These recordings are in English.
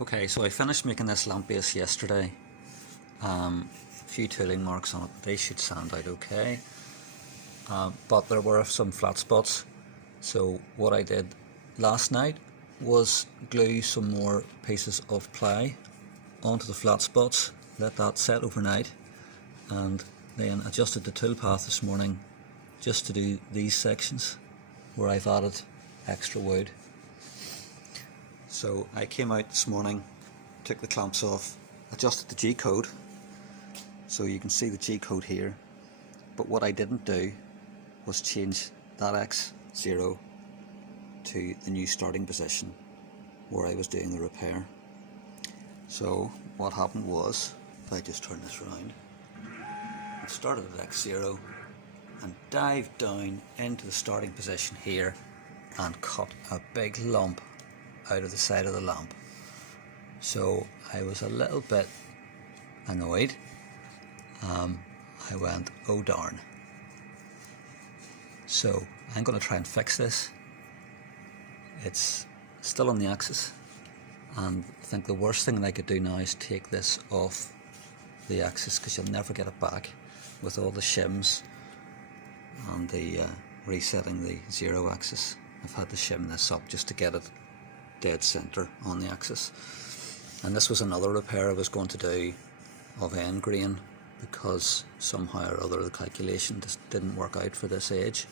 Okay, so I finished making this lamp base yesterday. A few tooling marks on it, but they should sound out okay. But there were some flat spots. So what I did last night was glue some more pieces of ply onto the flat spots, let that set overnight, and then adjusted the tool path this morning just to do these sections where I've added extra wood. So I came out this morning, took the clamps off, adjusted the G-code, so you can see the G-code here, but what I didn't do was change that X0 to the new starting position where I was doing the repair. So what happened was, if I just turn this around, I started at X0 and dived down into the starting position here and cut a big lump out of the side of the lamp. So I was a little bit annoyed. I went, oh darn. So I'm going to try and fix this. It's still on the axis, and I think the worst thing that I could do now is take this off the axis, because you'll never get it back with all the shims and the resetting the zero axis. I've had to shim this up just to get it dead center on the axis. And this was another repair I was going to do of end grain, because somehow or other the calculation just didn't work out for this edge.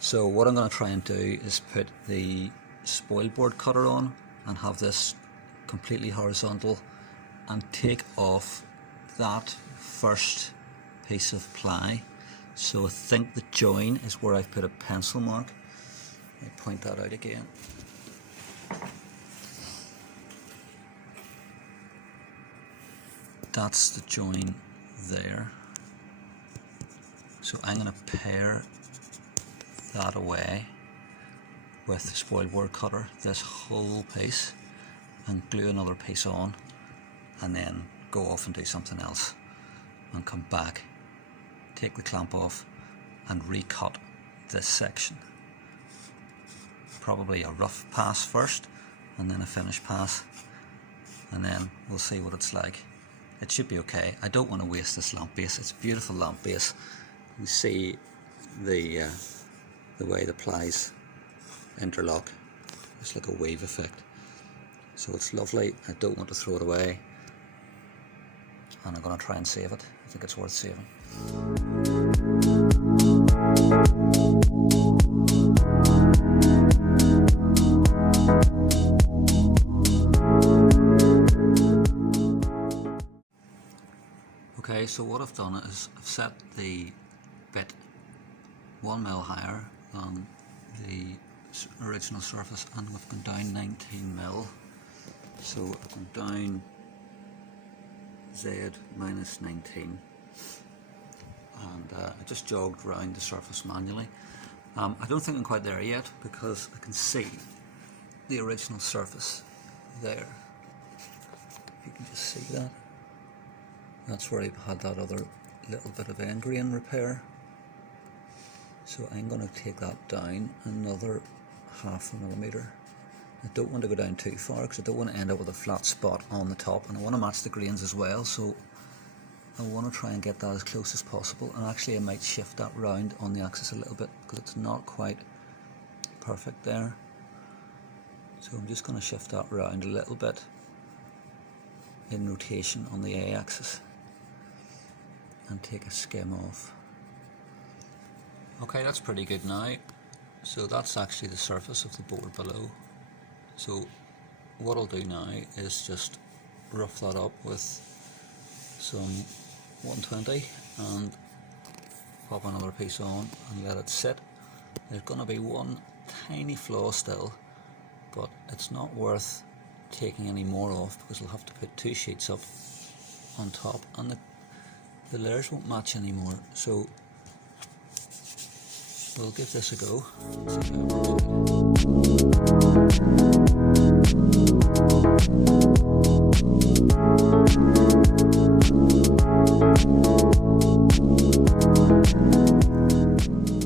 So what I'm going to try and do is put the spoil board cutter on and have this completely horizontal and take off that first piece of ply. So I think the join is where I've put a pencil mark. Let me point that out again. That's the join there. So I'm going to pair that away with the spoil board cutter, this whole piece, and glue another piece on, and then go off and do something else and come back, take the clamp off and recut this section. Probably a rough pass first and then a finish pass, and then we'll see what it's like. It should be okay. I don't want to waste this lamp base. It's a beautiful lamp base. You see the way the plies interlock. It's like a wave effect. So it's lovely. I don't want to throw it away, and I'm going to try and save it. I think it's worth saving. Okay, so what I've done is I've set the bit 1 mil higher than the original surface, and we've gone down 19 mil. So I've gone down Z minus 19, and I just jogged around the surface manually. I don't think I'm quite there yet, because I can see the original surface there. You can just see that. That's where I've had that other little bit of end grain repair. So I'm going to take that down another 0.5 millimeter. I don't want to go down too far, because I don't want to end up with a flat spot on the top, and I want to match the grains as well, so I want to try and get that as close as possible. And actually I might shift that round on the axis a little bit, because it's not quite perfect there. So I'm just going to shift that round a little bit in rotation on the A-axis and take a skim off. Okay, that's pretty good now. So that's actually the surface of the board below. So what I'll do now is just rough that up with some 120 and pop another piece on and let it sit. There's going to be one tiny flaw still, but it's not worth taking any more off, because I'll have to put 2 sheets up on top, and the layers won't match anymore. So we'll give this a go.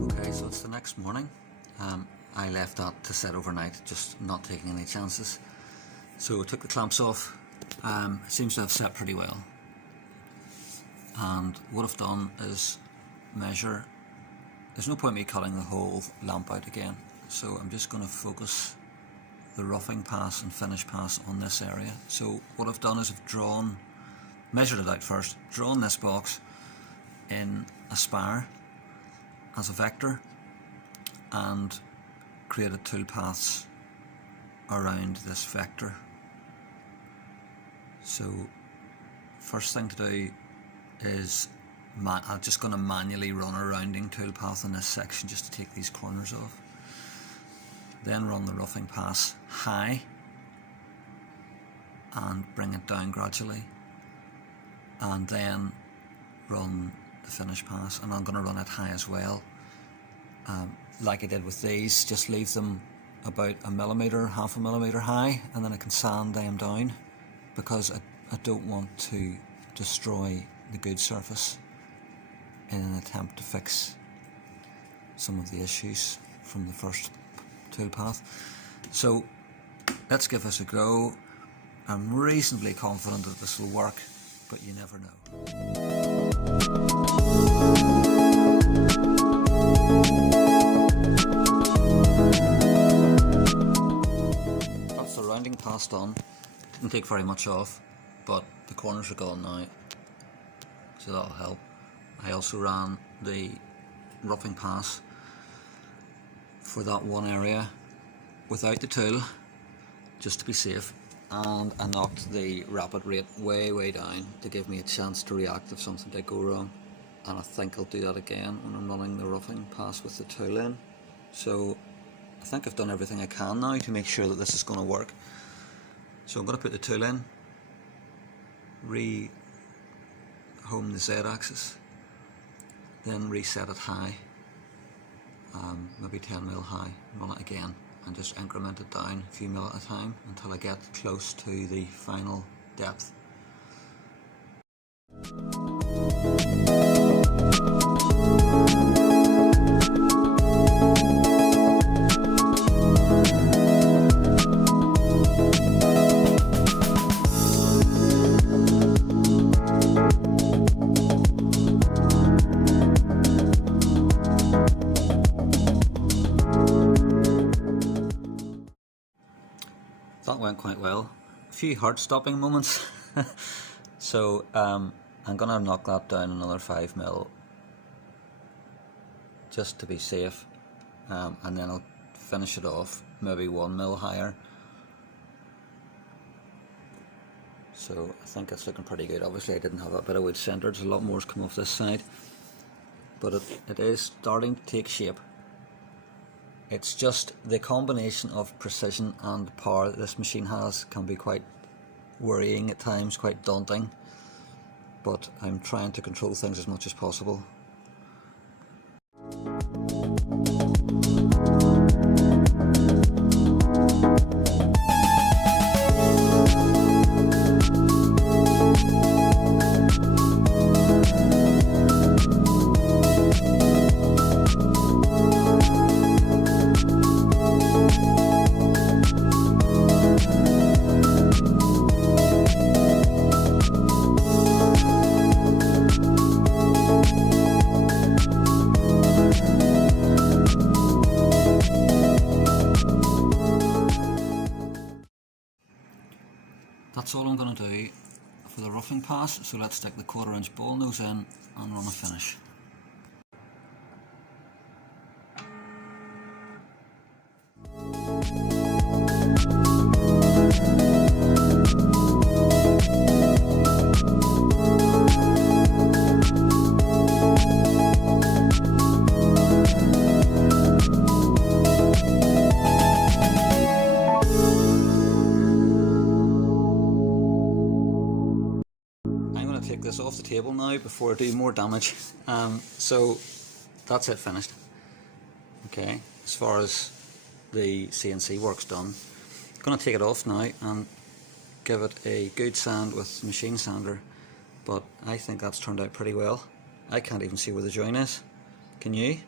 Okay, so it's the next morning. I left that to set overnight, just not taking any chances. So I took the clamps off. It seems to have set pretty well. And what I've done is measure. There's no point me cutting the whole lamp out again, so I'm just going to focus the roughing pass and finish pass on this area. So what I've done is I've measured it out first, drawn this box in a spire as a vector and created tool paths around this vector. So first thing to do is I'm just going to manually run a rounding tool path in this section just to take these corners off. Then run the roughing pass high and bring it down gradually, and then run the finish pass, and I'm going to run it high as well. Like I did with these, just leave them about a millimetre, half a millimetre high, and then I can sand them down because I don't want to destroy the good surface in an attempt to fix some of the issues from the first tool path. So let's give this a go. I'm reasonably confident that this will work, but you never know. That's the rounding pass done. Didn't take very much off, but the corners are gone now, so that'll help. I also ran the roughing pass for that one area without the tool, just to be safe, and I knocked the rapid rate way down to give me a chance to react if something did go wrong, and I think I'll do that again when I'm running the roughing pass with the tool in. So I think I've done everything I can now to make sure that this is going to work. So I'm going to put the tool in, re-home the Z-axis, then reset it high, maybe 10mm high, run it again, and just increment it down a few mil at a time until I get close to the final depth. That went quite well. A few heart-stopping moments. So I'm going to knock that down another 5mm just to be safe, and then I'll finish it off maybe 1mm higher. So I think it's looking pretty good. Obviously I didn't have a bit of wood centred, there's a lot more to come off this side, but it is starting to take shape. It's just the combination of precision and power that this machine has can be quite worrying at times, quite daunting, but I'm trying to control things as much as possible. That's all I'm going to do for the roughing pass, so let's stick the 1/4" ball nose in and run a finish. Take this off the table now before I do more damage. So that's it, finished. Okay, as far as the CNC work's done, I'm going to take it off now and give it a good sand with machine sander, but I think that's turned out pretty well. I can't even see where the join is. Can you?